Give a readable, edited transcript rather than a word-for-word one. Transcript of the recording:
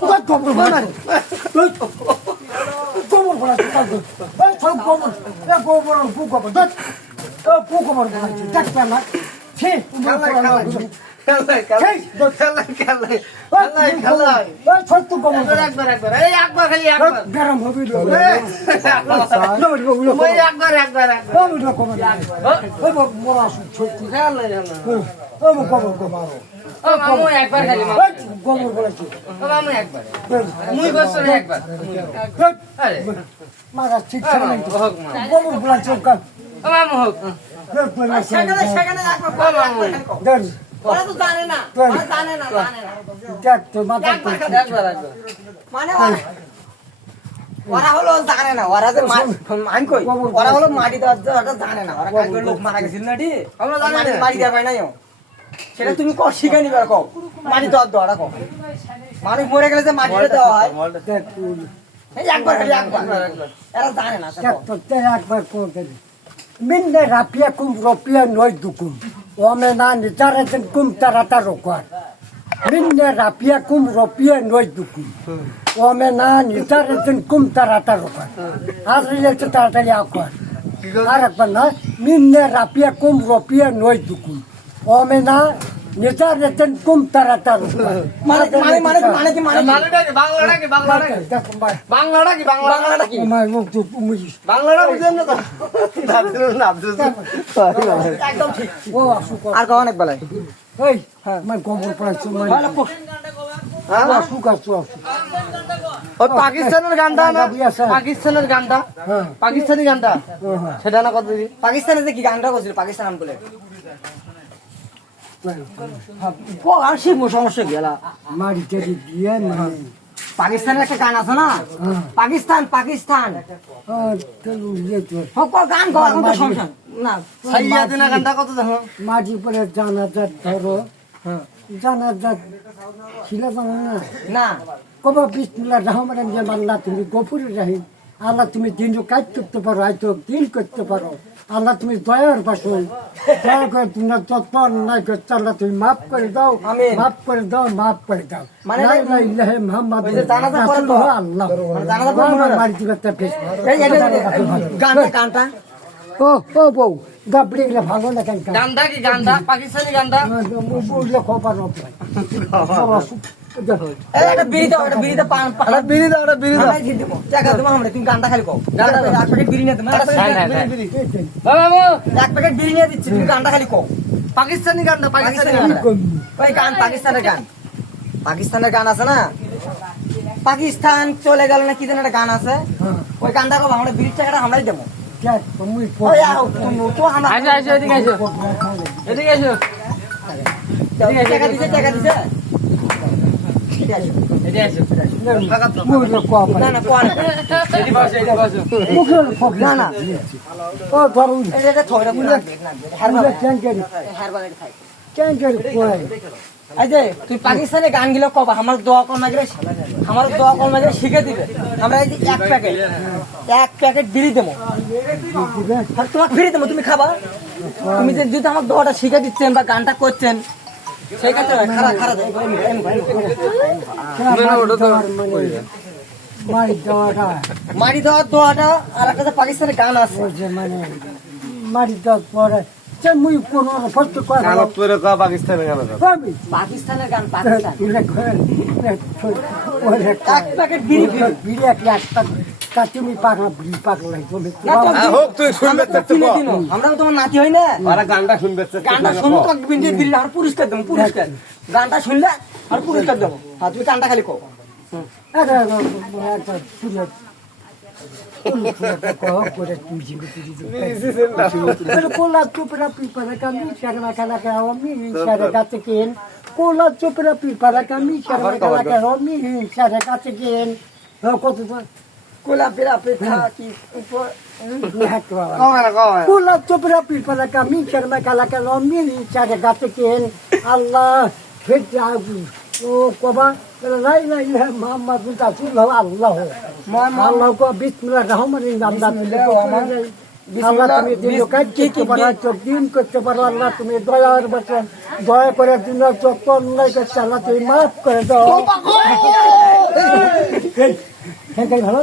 গোবর বানাই গোবর বানাই সব গোবর গোবর গোবর গোবর বানাই দেখতে না সে গরম হবে গোবর বলেছি মারা ঠিক গোবর বলেছি ওরা তো জানে না জানে না মানে ওরা হলো জানে না ওরা যে আমি কই ওরা হলো মাটি দেওয়াটা জানে না ওরা কাজ লোক মারা গেছিল না ডি আমরা জানি মাটি দেওয়া পাই নাই সেটা তুমি কো শিখে নিবে কও মাটি দেওয়াটা কও মানুষ মরে গেলে যে মাটিটা দেওয়া হয় এই একবার এরা জানে না একবার করতে minne rapia cum ropia noi ducum oamenani tarătân cum tarata rocoar minne rapia cum ropia noi ducum oamenani tarătân cum tarata rocoar azrile ce taratali acoar arăpăna minne rapia cum ropia noi ducum oamena নিতারেতেন কুম তারাতা মানে মানে মানে মানে কি মানে বাংলাটা কি বাংলাটা কি বাংলাটা কি বাংলাটা কি আমার মুখ তো মুজিস বাংলাটা বুঝেন না তো একদম ঠিক ও আসু আর কো অনেক বেলায় এই মানে গোবর পড়াইছো মানে হ্যাঁ আসু কাছু আসু ওই পাকিস্তানের গানটা না পাকিস্তানের গানটা পাকিস্তানি গানটা সেটা না কত দিবি পাকিস্তানে যে কি গানটা করছিল পাকিস্তান নাম বলে আর সে সমস্যা গেলা মারি টেরি দিয়ে মানে পাকিস্তানের একটা গান আছে না পাকিস্তান পাকিস্তান তেলু ইয়ে তো হক গান গাওয়ার কোনো সমস্যা না সাইয়াদিনা গানটা কত দেখো মাটি পরে জানাজাত ধরো জানাজাত ছিল জানো না না কবা বিসমিল্লাহ রহমান রহিম আল্লাহ তুমি গফুর রহিম আল্লাহ তুমি দিন কাজ করতে পারো হয়তো দিন করতে পারো আল্লাহ তুমি দয়ার বাসন দয়া করে তুমি যত অন্যায় করছো আল্লাহ তুমি মাফ করে দাও মাফ করে দাও মাফ করে দাও মানে লা ইলাহা ইল্লাল্লাহ মুহাম্মাদুর জানাজা পড়ে তো আল্লাহ জানাজা পড়ে মনে মারি দিবে তা বেশ এই গানটা গানটা ও ও বউ গাবড়ি গেলে ভালো না কেন গানটা কি গানটা পাকিস্তানি গানটা বুঝলে খবর হবে এই একটা বিড়ি দাও একটা বিড়ি দাও পান একটা বিড়ি দাও একটা বিড়ি দাও আমি দিব টাকা দেবো আমরা তুমি গানটা খালি কও গানটা এক প্যাকেট বিড়ি নিয়ে দেবো বাবু এক প্যাকেট বিড়ি নিয়ে দিচ্ছি তুমি গানটা খালি কও পাকিস্তানি গানটা পাকিস্তানি পাকিস্তানি গানটা ওই গান পাকিস্তানের গান আছে না পাকিস্তান চলে গেল না কি যেন একটা গান আছে ওই গানটা কও আমরা বিড়ির টাকাটা আমরাই দেবো ওই আও তুমি তো আমরা আচ্ছা আচ্ছা এদিকে এসো এদিকে এসো টাকা দিছে এদিকে এসো না না কোয়া এদিকে বসো এদিকে বসো না না ও ধরুন এটা থইরা পুরো হারবালে ট্যাঙ্কের হারবালে খাই ট্যাঙ্কের কোয়াই এই যে তুই পাকিস্তানের গানগুলো কবা আমার দোয়া কর্মা গেলে শিখে দিবে আমরা এই যে এক প্যাকেট বিড়ি দেবো আর তোমাকে ফিরে দেবো তুমি খাবা তুমি যে যদি আমার দোয়াটা শিখে দিচ্ছেন বা গানটা করছেন সেই কাছে খারাপ মারি দেওয়ার দোয়াটা আর একটা পাকিস্তানের গান আছে মানে মারি দেওয়ার পরে মুই কোনো ফস্ট পাকিস্তানি গান পাকিস্তানের গান পাকিস্তান এক এক প্যাকেট বিড়ি বিড়ি একটা তুমি পাগলা বিড়ি পাগলা আমরা তোমার নাতি হই না গানটা শুনবে গানটা শুনো তো বিড়ি আর পুরস্কার দেবো পুরস্কার গানটা শুনলে আর পুরস্কার দেবো হ্যাঁ তুমি গানটা খালি কো কোলা চোপড়া পিপারা কামি শারমা কালা কামি শারে কাছে কেন কোলা চোপড়া পিপারা কামি শারমা কালা কামি শারে কাছে কেন কত কোলা পেরা পেঠা কি কোলা চোপড়া পিপারা কামি শারমা কালা কামি শারে কাছে কেন আল্লাহ ফির ও কবা লা ইলাহা ইল্লাল্লাহ মুহাম্মাদুর রাসূলুল্লাহ আল্লাহ আল্লাহ কো বিসমিল্লাহির রহমানির রহিম আল্লাহ তুমি দিন কাজ করতে পারো চোখ দিন করতে পারো আল্লাহ তুমি দয়ার বচন দয়া করে দিন চোখ অন্যায় করছে আল্লাহ তুমি মাফ করে দাও ভালো